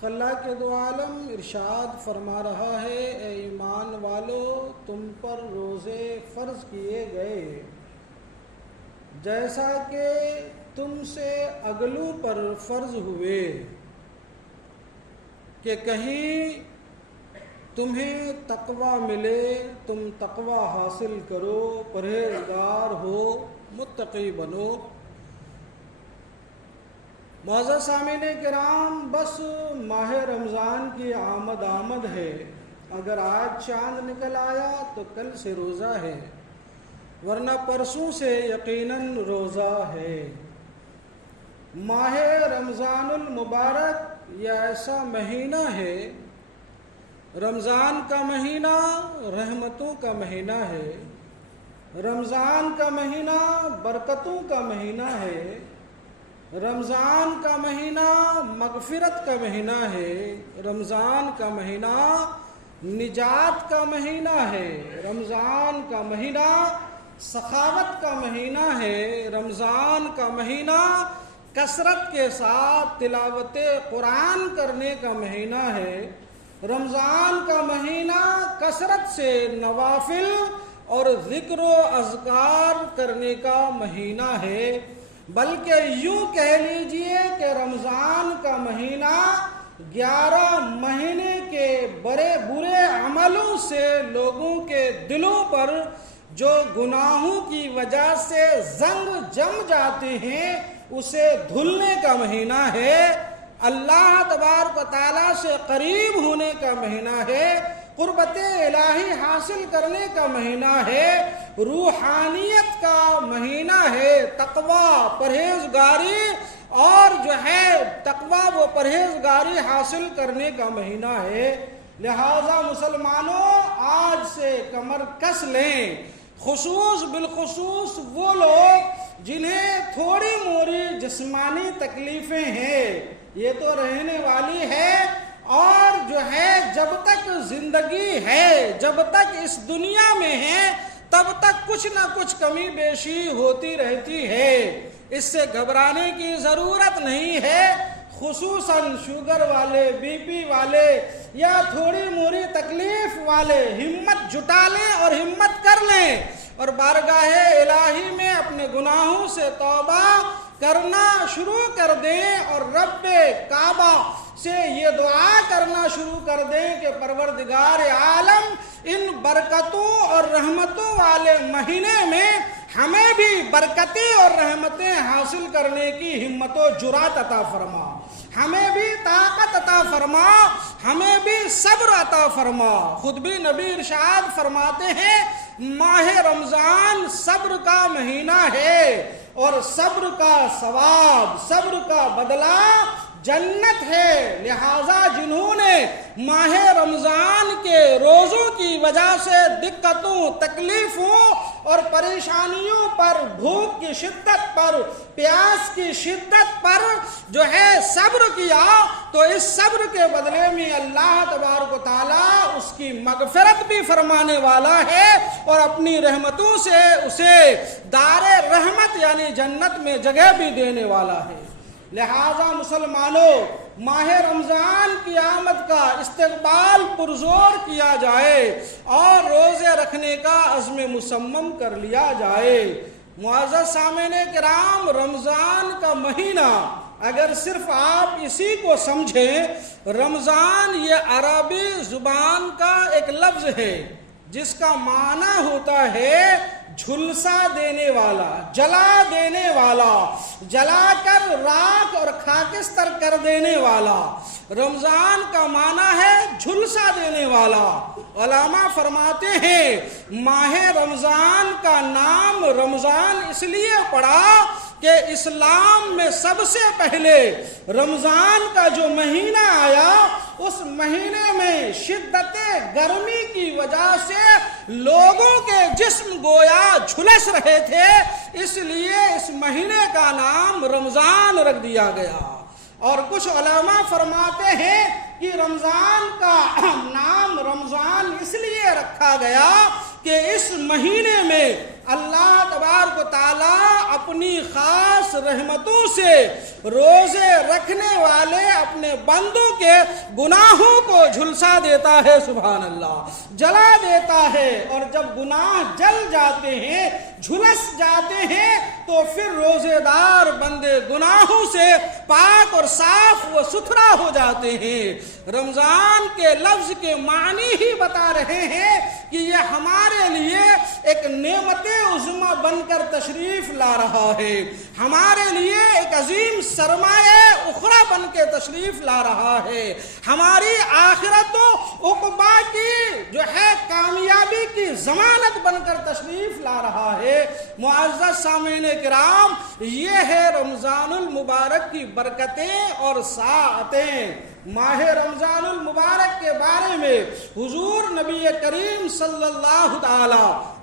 خلاق دو عالم ارشاد فرما رہا ہے، اے ایمان والو تم پر روزے فرض کیے گئے جیسا کہ تم سے اگلوں پر فرض ہوئے، کہ کہیں تمہیں تقوی ملے، تم تقوی حاصل کرو، پرہیزگار ہو، متقی بنو۔ معزز سامعین کرام، بس ماہ رمضان کی آمد ہے۔ اگر آج چاند نکل آیا تو کل سے روزہ ہے، ورنہ پرسوں سے یقیناً روزہ ہے۔ ماہ رمضان المبارک یہ ایسا مہینہ ہے، رمضان کا مہینہ رحمتوں کا مہینہ ہے، رمضان کا مہینہ برکتوں کا مہینہ ہے، رمضان کا مہینہ مغفرت کا مہینہ ہے، رمضان کا مہینہ نجات کا مہینہ ہے، رمضان کا مہینہ سخاوت کا مہینہ ہے، رمضان کا مہینہ کثرت کے ساتھ تلاوت قرآن کرنے کا مہینہ ہے، رمضان کا مہینہ کثرت سے نوافل اور ذکر و اذکار کرنے کا مہینہ ہے۔ بلکہ یوں کہہ لیجئے کہ رمضان کا مہینہ 11 مہینے کے برے عملوں سے لوگوں کے دلوں پر جو گناہوں کی وجہ سے زنگ جم جاتے ہیں اسے دھلنے کا مہینہ ہے، اللہ تبارک و تعالیٰ سے قریب ہونے کا مہینہ ہے، قربت الہی حاصل کرنے کا مہینہ ہے، روحانیت کا مہینہ ہے، تقوی پرہیزگاری اور تقوی و پرہیزگاری حاصل کرنے کا مہینہ ہے۔ لہذا مسلمانوں آج سے کمر کس لیں، بالخصوص وہ لوگ جنہیں تھوڑی موڑی جسمانی تکلیفیں ہیں، یہ تو رہنے والی ہے، اور جب تک زندگی ہے، جب تک اس دنیا میں ہے، تب تک کچھ نہ کچھ کمی بیشی ہوتی رہتی ہے، اس سے گھبرانے کی ضرورت نہیں ہے۔ خصوصاً شوگر والے، بی پی والے یا تھوڑی موڑی تکلیف والے ہمت جٹا لیں اور ہمت کر لیں اور بارگاہ الہی میں اپنے گناہوں سے توبہ کرنا شروع کر دیں اور رب کعبہ سے یہ دعا کرنا شروع کر دیں کہ پروردگار عالم ان برکتوں اور رحمتوں والے مہینے میں ہمیں بھی برکتیں اور رحمتیں حاصل کرنے کی ہمت و جرات عطا فرما، ہمیں بھی طاقت عطا فرما، ہمیں بھی صبر عطا فرما۔ خود بھی نبی ارشاد فرماتے ہیں ماہ رمضان صبر کا مہینہ ہے اور صبر کا ثواب، صبر کا بدلہ جنت ہے۔ لہذا جنہوں نے ماہ رمضان کے روزوں کی وجہ سے دقتوں، تکلیفوں اور پریشانیوں پر، بھوک کی شدت پر، پیاس کی شدت پر صبر کیا، تو اس صبر کے بدلے میں اللہ تبارک و تعالیٰ اس کی مغفرت بھی فرمانے والا ہے اور اپنی رحمتوں سے اسے دار رحمت یعنی جنت میں جگہ بھی دینے والا ہے۔ لہذا مسلمانوں ماہ رمضان کی آمد کا استقبال پرزور کیا جائے اور روزے رکھنے کا عزم مصمم کر لیا جائے۔ معزز سامعین کرام، رمضان کا مہینہ اگر صرف آپ اسی کو سمجھیں، رمضان یہ عربی زبان کا ایک لفظ ہے جس کا معنی ہوتا ہے جھلسا دینے والا، جلا دینے والا، جلا کر راکھ اور خاکستر کر دینے والا۔ رمضان کا معنی ہے جھلسا دینے والا۔ علماء فرماتے ہیں ماہ رمضان کا نام رمضان اس لیے پڑا کہ اسلام میں سب سے پہلے رمضان کا جو مہینہ آیا، اس مہینے میں شدت گرمی کی وجہ سے لوگوں کے جسم گویا جھلس رہے تھے، اس لیے اس مہینے کا نام رمضان رکھ دیا گیا۔ اور کچھ علماء فرماتے ہیں کہ رمضان کا نام رمضان اس لیے رکھا گیا کہ اس مہینے میں اللہ تبارک و تعالیٰ اپنی خاص رحمتوں سے روزے رکھنے والے اپنے بندوں کے گناہوں کو جھلسا دیتا ہے، سبحان اللہ، جلا دیتا ہے۔ اور جب گناہ جل جاتے ہیں، جھلس جاتے ہیں، تو پھر روزے دار بندے گناہوں سے پاک اور صاف و ستھرا ہو جاتے ہیں۔ رمضان کے لفظ کے معنی ہی بتا رہے ہیں کہ یہ ہمارے لیے ایک نعمت عظمی بن کر تشریف لا رہا ہے، ہمارے لیے ایک عظیم سرمایہ اخرى بن کے تشریف لا رہا ہے، ہماری آخرت و عقبہ کی جو ہے کامیابی کی ضمانت بن کر تشریف لا رہا ہے۔ معزز سامعین کرام، یہ ہے رمضان المبارک کی برکتیں اور ساعتیں۔ ماہ رمضان المبارک کے بارے میں حضور نبی کریم صلی اللہ تعالی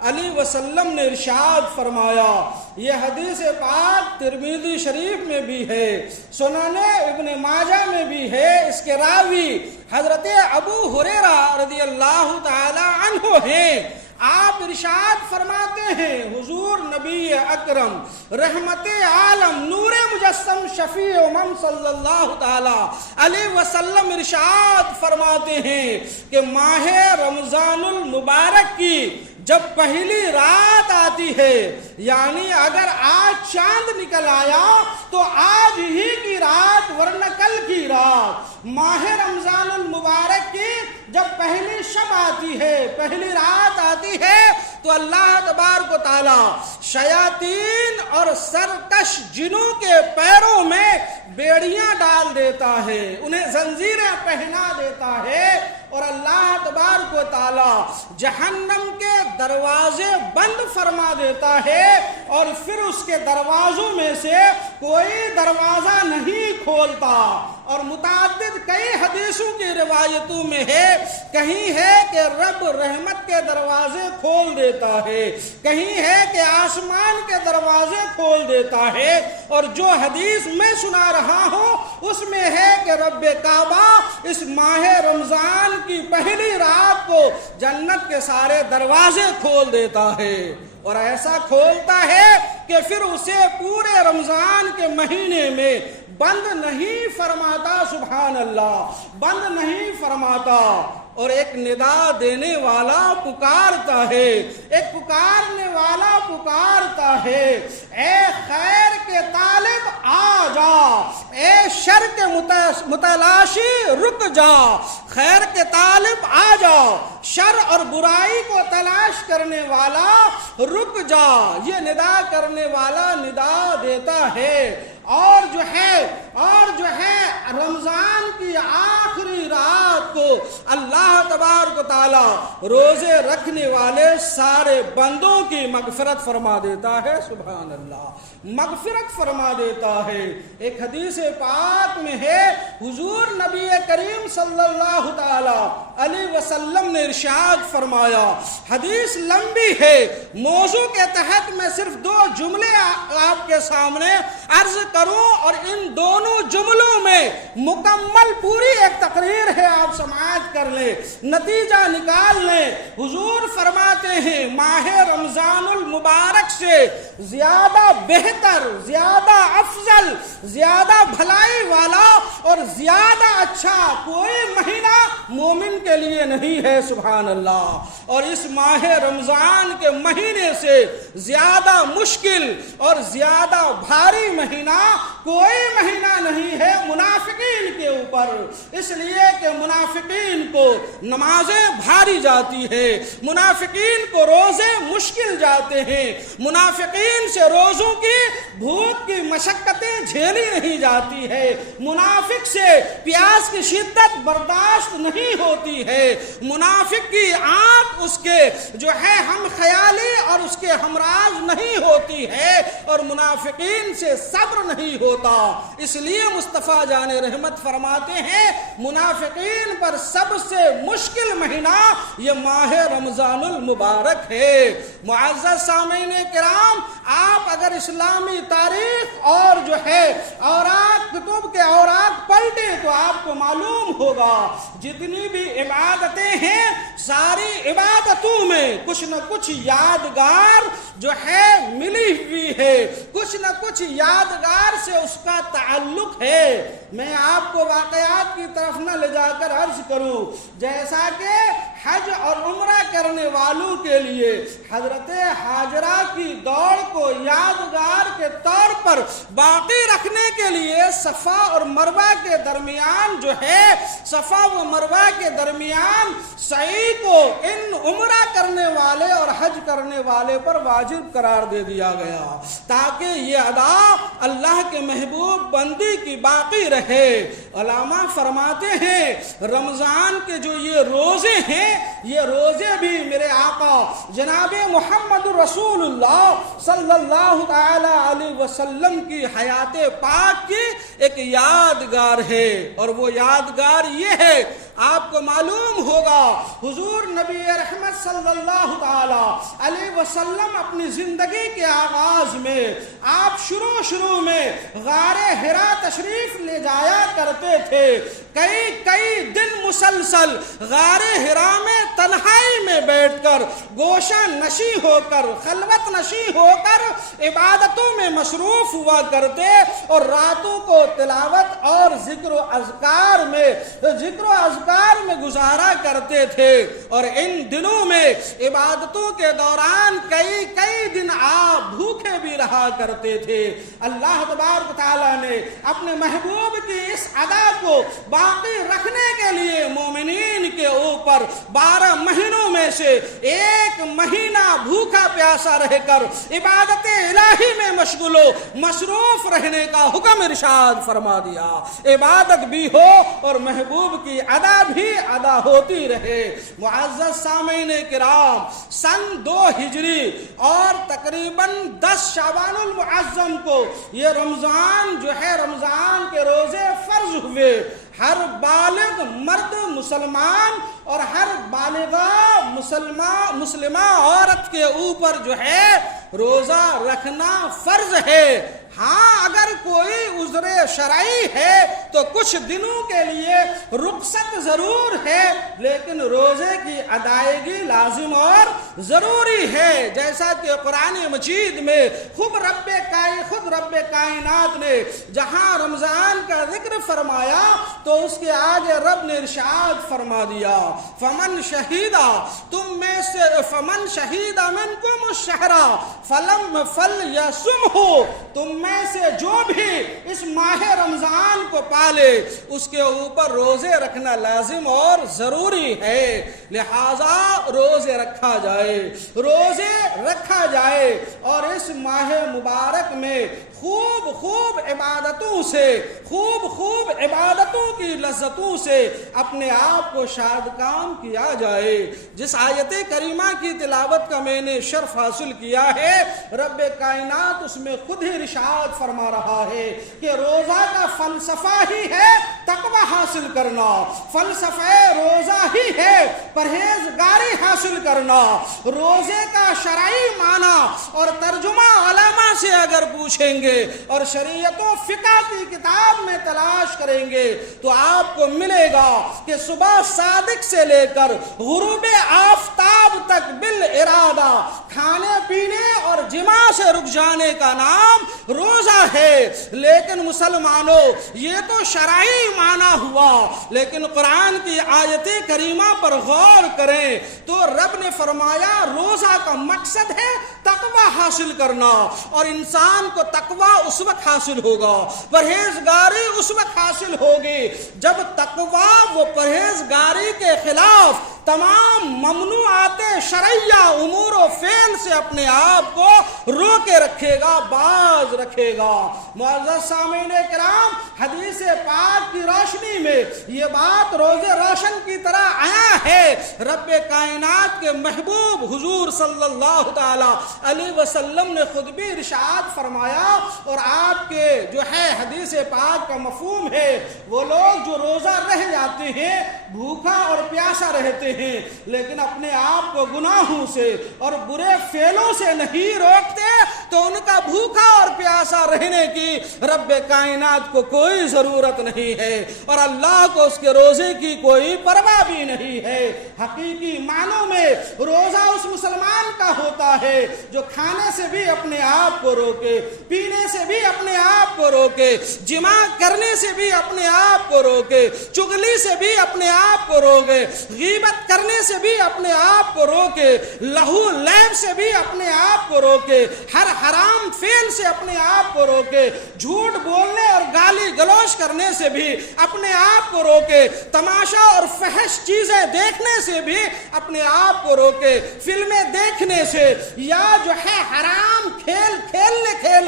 علیہ وسلم نے ارشاد فرمایا، یہ حدیث پاک ترمذی شریف میں بھی ہے، سنن ابن ماجہ میں بھی ہے۔ اس کے راوی حضرت ابو ہریرہ رضی اللہ تعالی عنہ ہیں۔ آپ ارشاد فرماتے ہیں، حضور نبی اکرم رحمت عالم نور مجسم شفیع امم صلی اللہ تعالی علیہ وسلم ارشاد فرماتے ہیں کہ ماہ رمضان المبارک کی جب پہلی رات آتی ہے، یعنی اگر آج چاند نکل آیا تو آج ہی کی رات ورنہ کل کی رات، ماہ رمضان المبارک کی جب پہلی شب آتی ہے، پہلی رات آتی ہے، تو اللہ تبارک و تعالی شیاطین اور سرکش جنوں کے پیروں میں بیڑیاں ڈال دیتا ہے، انہیں زنجیریں پہنا دیتا ہے، اور اللہ تبارک و تعالی جہنم کے دروازے بند فرما دیتا ہے، اور پھر اس کے دروازوں میں سے کوئی دروازہ نہیں کھولتا۔ اور متعدد کئی حدیثوں کی روایتوں میں ہے، کہیں ہے کہ رب رحمت کے دروازے کھول دیتا ہے، کہیں ہے کہ آسمان کے دروازے کھول دیتا ہے، اور جو حدیث میں سنا رہا ہوں اس میں ہے کہ رب کعبہ اس ماہ رمضان کی پہلی رات کو جنت کے سارے دروازے کھول دیتا ہے، اور ایسا کھولتا ہے کہ پھر اسے پورے رمضان کے مہینے میں بند نہیں فرماتا، سبحان اللہ، بند نہیں فرماتا۔ اور ایک ندا دینے والا پکارتا ہے، ایک پکارنے والا پکارتا ہے، اے خیر کے طالب آ جا، اے شر کے متلاشی رک جا، خیر کے طالب آ جا، شر اور برائی کو تلاش کرنے والا رک جا، یہ ندا کرنے والا ندا دیتا ہے۔ اور جو ہے رمضان کی آخری رات کو اللہ تبارک و تعالی روزے رکھنے والے سارے بندوں کی مغفرت فرما دیتا ہے، سبحان اللہ، مغفرت فرما دیتا ہے۔ ایک حدیث پاک میں ہے، حضور نبی کریم صلی اللہ تعالی علیہ وسلم نے ارشاد فرمایا، حدیث لمبی ہے، موضوع کے تحت میں صرف 2 جملے آپ کے سامنے عرض کروں، اور ان دونوں جملوں میں مکمل پوری ایک تقریر ہے، آپ سماعت کر لیں، نتیجہ نکال لیں۔ حضور فرماتے ہیں، ماہ رمضان المبارک سے زیادہ بہتر، زیادہ افضل، زیادہ بھلائی والا اور زیادہ اچھا کوئی مہینہ مومن کے لیے نہیں ہے، سبحان اللہ۔ اور اس ماہ رمضان کے مہینے سے زیادہ مشکل اور زیادہ بھاری مہینہ کوئی مہینہ نہیں ہے منافقین کے اوپر، اس لیے کہ منافقین کو نمازیں بھاری جاتی ہے، منافقین کو روزے مشکل جاتے ہیں، منافقین سے روزوں کی بھوک کی مشقتیں جھیلی نہیں جاتی ہے، منافق سے پیاس کی شدت برداشت نہیں ہوتی ہے، منافق کی آنکھ اس کے جو ہے ہم خیالی اور اس کے ہمراز نہیں ہوتی ہے، اور منافقین سے صبر نہیں ہوتا ہوتا. اس لیے مصطفیٰ جان رحمت فرماتے ہیں منافقین پر سب سے مشکل مہینہ یہ ماہ رمضان المبارک ہے. معزز سامعین کرام، آپ اگر اسلامی تاریخ اور جو ہے اوراق کتب کے اوراق پلٹیں تو آپ کو معلوم ہوگا جتنی بھی عبادتیں ہیں ساری عبادتوں میں کچھ نہ کچھ یادگار جو ہے ملی ہوئی ہے، کچھ نہ کچھ یادگار سے اس کا تعلق ہے. میں آپ کو واقعات کی طرف نہ لے جا کر عرض کروں، جیسا کہ حج اور عمرہ کرنے والوں کے لیے حضرت حاجرہ کی دوڑ کو یادگار کے طور پر باقی رکھنے کے لیے صفا اور مروہ کے درمیان جو ہے صفا و مروہ کے درمیان سعی کو ان عمرہ کرنے والے اور حج کرنے والے پر واجب قرار دے دیا گیا تاکہ یہ ادا اللہ کے محبوب بندی کی باقی رہے. علامہ فرماتے ہیں رمضان کے جو یہ روزے ہیں یہ روزے بھی میرے آقا جناب محمد رسول اللہ صلی اللہ تعالی علیہ وسلم کی حیات پاک کی ایک یادگار ہے. اور وہ یادگار یہ ہے، آپ کو معلوم ہوگا حضور نبی رحمت صلی اللہ تعالی علیہ وسلم اپنی زندگی کے آغاز میں آپ شروع میں غار حرا تشریف لے جایا کرتے تھے. کئی دن مسلسل غار حرا میں تنہائی میں بیٹھ کر گوشہ نشی ہو کر خلوت نشی ہو کر عبادتوں میں مصروف ہوا کرتے اور راتوں کو تلاوت اور ذکر و اذکار میں گزارا کرتے تھے. اور ان دنوں میں عبادتوں کے دوران کئی دن آپ بھوکے بھی رہا کرتے تھے. اللہ تبارک تعالیٰ نے اپنے محبوب کی اس ادا کو باقی رکھنے کے لیے مومنین کے اوپر 12 مہینوں میں سے ایک مہینہ بھوکا پیاسا رہ کر عبادت الہی میں مشغول و مصروف رہنے کا حکم ارشاد فرما دیا. عبادت بھی ہو اور محبوب کی ادا بھی ادا ہوتی رہے. معزز سامعین کرام، سن 2 ہجری اور تقریباً 10 شعبان المعظم کو یہ رمضان جو ہے رمضان کے روزے فرض ہوئے. ہر بالغ مرد مسلمان اور ہر بالغہ مسلمہ عورت کے اوپر جو ہے روزہ رکھنا فرض ہے. ہاں اگر کوئی عذر شرعی ہے تو کچھ دنوں کے لیے رخصت ضرور ہے، لیکن روزے کی ادائیگی لازم اور ضروری ہے. جیسا کہ قرآن مجید میں خود رب کائنات نے جہاں رمضان کا ذکر فرمایا تو اس کے آگے رب نے ارشاد فرما دیا فمن شہید منکم الشہر فلیصمہ، تم میں سے جو بھی اس ماہ رمضان کو پالے اس کے اوپر روزے رکھنا لازم اور ضروری ہے. لہذا روزے رکھا جائے اور اس ماہ مبارک میں خوب عبادتوں کی لذتوں سے اپنے آپ کو شاد کام کیا جائے. جس آیت کریمہ کی تلاوت کا میں نے شرف حاصل کیا ہے، رب کائنات اس میں خود ہی ارشاد فرما رہا ہے کہ روزہ کا فلسفہ ہی ہے تقوی حاصل کرنا، فلسفہ روزہ ہی ہے پرہیزگاری حاصل کرنا. روزے کا شرعی معنی اور ترجمہ علماء سے اگر پوچھیں گے اور شریعت و فقہ کی کتاب میں تلاش کریں گے تو آپ کو ملے گا کہ صبح صادق سے لے کر غروب آفتاب تک بالارادہ کھانے پینے اور جماع سے رک جانے کا نام روزہ ہے. لیکن مسلمانوں یہ تو شرعی معنی ہوا، لیکن قرآن کی آیت کریمہ پر غور کریں تو رب نے فرمایا روزہ کا مقصد ہے تقوی حاصل کرنا. اور انسان کو تقوی اس وقت حاصل ہوگا، پرہیزگاری اس وقت حاصل ہوگی جب تقوی وہ پرہیزگاری کے خلاف تمام ممنوعات شرعیہ امور و فعل سے اپنے آپ کو روکے رکھے گا، باز رکھے گا۔ معزز سامعین کرام، حدیث پاک کی روشنی میں یہ بات روز روشن کی طرح آیا ہے۔ رب کائنات کے محبوب حضور صلی اللہ تعالی علیہ وسلم نے خود بھی ارشاد فرمایا، اور آپ کے جو ہے حدیث پاک کا مفہوم ہے، وہ لوگ جو روزہ رہ جاتے ہیں، بھوکا اور پیاسا رہتے ہیں، لیکن اپنے آپ کو گناہوں سے اور برے فعلوں سے نہیں روکتے، تو ان کا بھوکا اور پیاسا رہنے کی رب کائنات کو کوئی ضرورت نہیں ہے، اور اللہ کو اس کے روزے کی کوئی پرواہ بھی نہیں ہے۔ حقیقی معنوں میں روزہ اس مسلمان کا ہوتا ہے جو کھانے سے بھی اپنے آپ کو روکے، پینے سے بھی اپنے آپ کو روکے، جماع کرنے سے بھی اپنے آپ کو روکے، چغلی سے بھی اپنے آپ کو روکے، غیبت کرنے سے بھی اپنے آپ کو روکے، لہو لیب سے بھی اپنے آپ کو روکے، ہر حرام فعل سے اپنے آپ کو روکے، جھوٹ بولنے اور گالی گلوچ کرنے سے بھی اپنے آپ کو روکے، تماشا اور فحش چیزیں دیکھنے سے بھی اپنے آپ کو روکے، فلمیں دیکھنے سے یا جو ہے حرام کھیل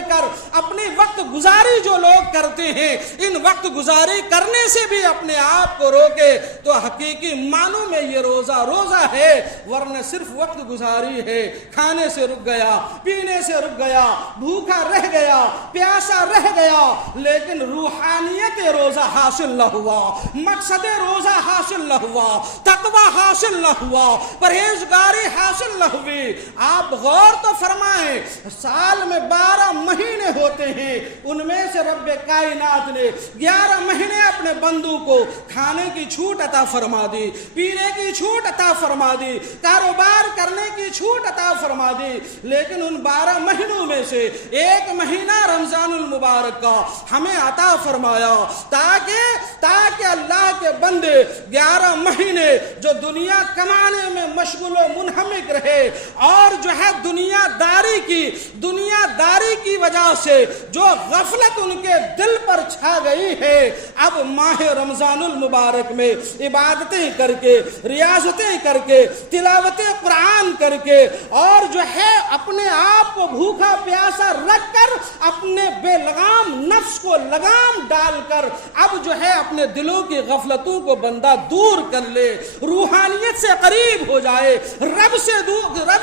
کر اپنی وقت گزاری جو لوگ کرتے ہیں، ان وقت گزاری کرنے سے بھی اپنے آپ کو روکے، تو حقیقی معنوں میں یہ روزہ ہے، ورنہ صرف وقت گزاری ہے۔ کھانے سے رک گیا، پینے سے رک گیا، بھوکا رہ گیا، پیاسا رہ گیا، لیکن روحانیت روزہ حاصل نہ ہوا، مقصد روزہ حاصل نہ ہوا، تقوی حاصل نہ ہوا، پرہیزگاری حاصل نہ ہوئی۔ آپ غور تو فرمائیں، سال میں 12 مہینے ہوتے ہیں، ان میں سے رب کائنات نے 11 مہینے اپنے بندوں کو کھانے کی چھوٹ عطا فرما دی، پینے کی چھوٹ عطا فرما دی، کاروبار کرنے کی چھوٹ عطا فرما دی، لیکن ان 12 مہینوں میں سے ایک مہینہ رمضان المبارک کا ہمیں عطا فرمایا تاکہ اللہ کے بندے 11 مہینے جو دنیا کمانے میں مشغول و منہمک رہے، اور جو ہے دنیا داری کی وجہ سے جو غفلت ان کے دل پر چھا گئی ہے، اب ماہ رمضان المبارک میں عبادتیں کر کے، ریاضتیں کر کے، تلاوت قرآن کر کے، اور جو ہے اپنے آپ کو بھوکا پیاسا رکھ کر، اپنے بے لگام نفس کو لگام ڈال کر، اب جو ہے اپنے دلوں کی غفلتوں کو بندہ دور کر لے، روحانیت سے قریب ہو جائے، رب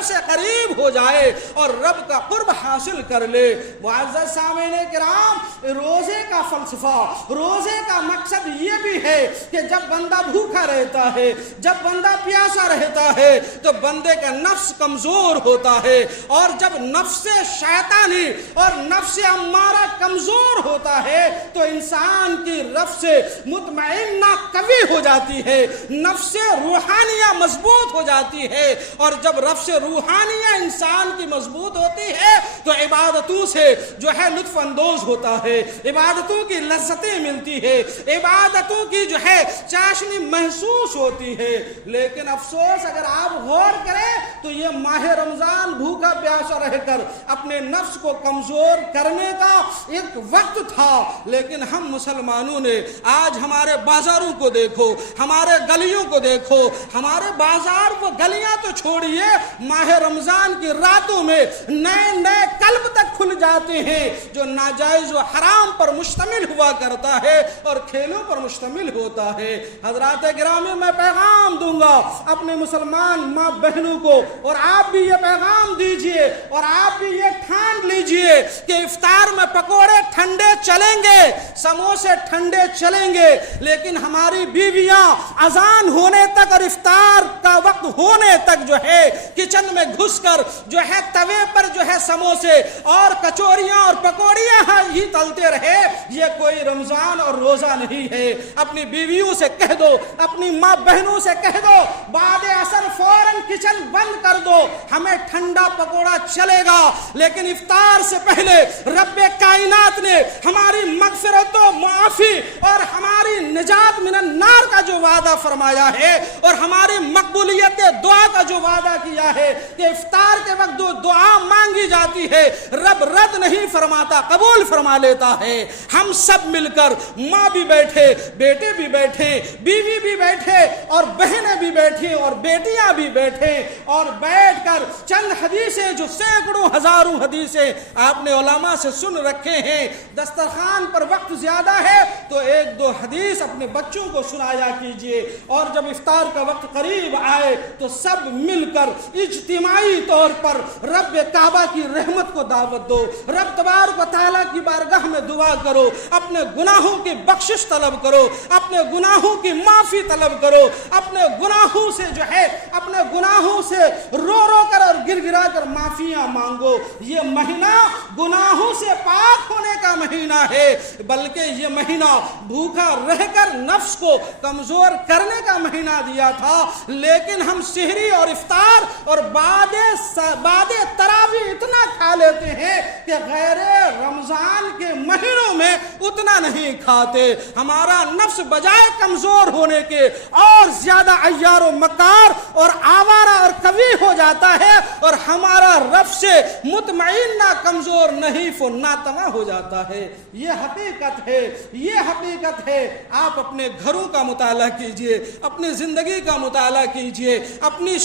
سے قریب ہو جائے، اور رب کا قرب حاصل کر لے۔ معزز سامعین کرام، روزے کا فلسفہ، روزے کا مقصد یہ بھی ہے کہ جب بندہ بھوکا رہتا ہے، جب بندہ پیاسا رہتا ہے، تو بندے کا نفس کمزور ہوتا ہے، اور جب نفس شیطانی اور نفس امارہ کمزور ہوتا ہے، تو انسان کی نفس مطمئنہ قوی ہو جاتی ہے، نفس روحانیہ مضبوط ہو جاتی ہے، اور جب نفس روحانیہ انسان کی مضبوط ہوتی ہے تو عبادتوں سے جو ہے لطف اندوز ہوتا ہے، عبادتوں کی لذتیں ملتی ہے، عبادتوں کی جو ہے چاشنی محسوس ہوتی ہے۔ لیکن افسوس، اگر آپ غور کریں تو یہ ماہ رمضان بھوکا پیاسا رہ کر اپنے نفس کو کمزور کرنے کا ایک وقت تھا، لیکن ہم مسلمانوں نے آج ہمارے بازاروں کو دیکھو، ہمارے گلیوں کو دیکھو، ہمارے بازار وہ گلیاں تو چھوڑیے، ماہ رمضان کی راتوں میں نئے کلب تک کھل جاتے ہیں جو ناجائز و حرام پر مشتمل ہوا کرتا ہے اور کھیلوں پر مشتمل ہوتا ہے۔ حضرات گرامی، میں پیغام دوں گا اپنے مسلمان ماں بہنوں کو، اور آپ بھی یہ پیغام دیجئے، اور آپ بھی یہ ٹھان لیجئے کہ افطار میں پکوڑے ٹھنڈے چلیں گے، سموسے ٹھنڈے چلیں گے، لیکن ہماری بیویاں اذان ہونے تک اور افطار کا وقت ہونے تک جو ہے کچن میں گھس کر جو ہے توے پر جو ہے سموسے اور کچوریاں اور پکوڑیاں ہی تلتے رہے، یہ کوئی رمضان اور روزہ نہیں ہے۔ اپنی بیویوں سے کہہ دو، اپنی ماں بہنوں سے کہہ دو، بعد اثر فوراً کچن بند کر دو، ہمیں ٹھنڈا پکوڑا چلے گا، لیکن افطار سے پہلے رب کائنات نے ہماری مغفرت و معافی اور ہماری نجات من النار کا جو جو وعدہ فرمایا ہے اور ہماری مقبولیت دعا کا جو وعدہ کیا ہے کہ افطار کے وقت جو دعا مانگی جاتی ہے رب رد نہیں فرماتا، قبول فرما لیتا ہے۔ ہم سب مل کر، ماں بھی بیٹھے، بیٹے بھی بیٹھے، بیوی بھی بیٹھے اور بہنیں بھی بیٹھی اور بیٹیاں بھی بیٹھے اور بیٹھ کر چند حدیثیں جو سینکڑوں ہزاروں حدیثیں آپ نے علماء سے سن رکھے ہیں، دسترخوان پر وقت زیادہ ہے تو ایک دو حدیث اپنے بچوں کو سنایا کیجئے، اور جب افطار کا وقت قریب آئے تو سب مل کر اجتماعی طور پر رب کعبہ کی رحمت کو دعوت دو، رب تبارک و تعالیٰ کی بارگاہ میں دعا کرو، اپنے گناہوں کی بخشش طلب کرو، اپنے گناہوں کی معافی طلب کرو، اپنے گناہوں سے جو ہے اپنے گناہوں سے رو رو کر اور گر گرا کر معافیاں مانگو۔ یہ مہینہ گناہوں سے پاک ہونے کا مہینہ ہے، بلکہ یہ مہینہ بھوکا رہ کر نفس کو کمزور کرنے کا مہینہ دیا تھا، لیکن ہم سحری اور افطار اور بعد تراویح اتنا کھا لیتے ہیں کہ غیر رمضان کے مہینوں میں اتنا نہیں کھاتے۔ ہمارا نفس بجائے کمزور ہونے کے اور زیادہ عیار و مکار اور آوارہ اور قوی ہو جاتا ہے، اور ہمارا رب سے مطمئن نہ کمزور نحیف و ناتواں ہو جاتا ہے۔ یہ حقیقت ہے، یہ حقیقت ہے۔ آپ اپنے گھروں کا مطالعہ کیجئے، اپنی زندگی کا مطالعہ کیجئے، اپنے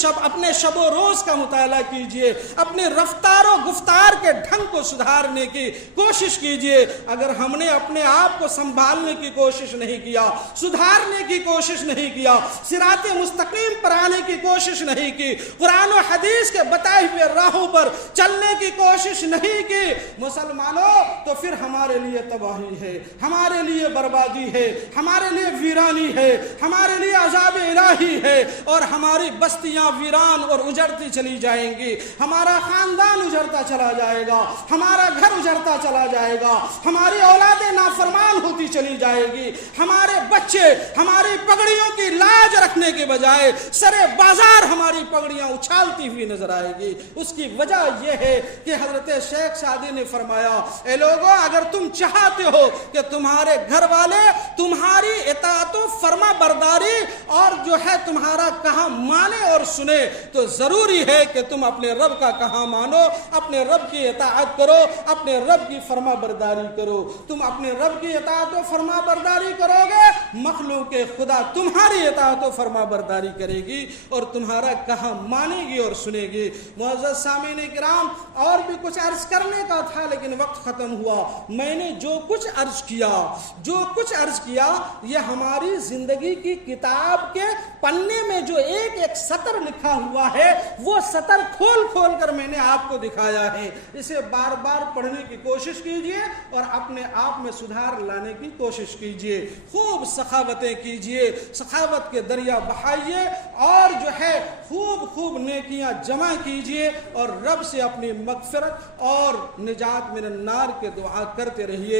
شب و روز کا مطالعہ کیجئے، اپنی رفتار و گفتار کے ڈھنگ کو سدھارنے کی کوشش کیجئے۔ اگر ہم نے اپنے آپ کو سنبھالنے کی کوشش نہیں کیا، سدھارنے کی کوشش نہیں کیا، صراط مستقیم پر آنے کی کوشش نہیں کی، قرآن و حدیث کے بتائے ہوئے راہوں پر چلنے کی کوشش نہیں کی، مسلمانوں، تو پھر ہمارے لیے تباہی ہے، ہمارے لیے بربادی ہے، ہمارے لیے ویرانی ہے، ہمارے لیے عذاب الہی ہے، اور ہماری بستیاں ویران اور اجڑتی چلی جائیں گی، ہمارا خاندان اجڑتا چلا جائے گا، ہمارا گھر اجڑتا چلا جائے گا، ہماری اولادیں نافرمان ہوتی چلی جائے گی، ہمارے بچے ہماری پگڑیوں کی لاج رکھنے کے بجائے سرے بازار ہماری پگڑیاں اچھالتی ہوئی نظر آئے گی۔ اس کی وجہ یہ ہے کہ حضرت شیخ سعدی نے فرمایا، اے لوگو، اگر تم چاہتے ہو کہ تمہارے گھر والے تمہاری اطاعت و فرما برداری اور جو ہے تمہارا کہا مانے اور سنے، تو ضروری ہے کہ تم اپنے رب کا کہا مانو، اپنے رب کی اطاعت کرو، اپنے رب کی فرما برداری کرو۔ تم اپنے رب کی اطاعت و فرما برداری کرو گے، مخلوق خدا تمہاری اطاعت و فرما برداری کرے گی اور تمہارا کہا مانے گی اور سنے گی۔ معزز سامعین کرام، اور بھی کچھ عرض کرنے کا تھا لیکن وقت ختم ہوا۔ میں نے جو کچھ عرض کیا یہ ہماری زندگی کی کتاب کے پنے میں جو ایک ایک سطر لکھا ہوا ہے وہ سطر کھول کھول کر میں نے آپ کو دکھایا ہے۔ اسے بار بار پڑھنے کی کوشش کیجئے اور اپنے آپ میں سدھار لانے کی کوشش کیجئے، خوب سخاوتیں کیجئے، سخاوت کے دریا بہائیے اور جو ہے خوب نیکیاں جمع کیجئے اور رب سے اپنی مغفرت اور نجات من النار کے دعا کرتے رہیے۔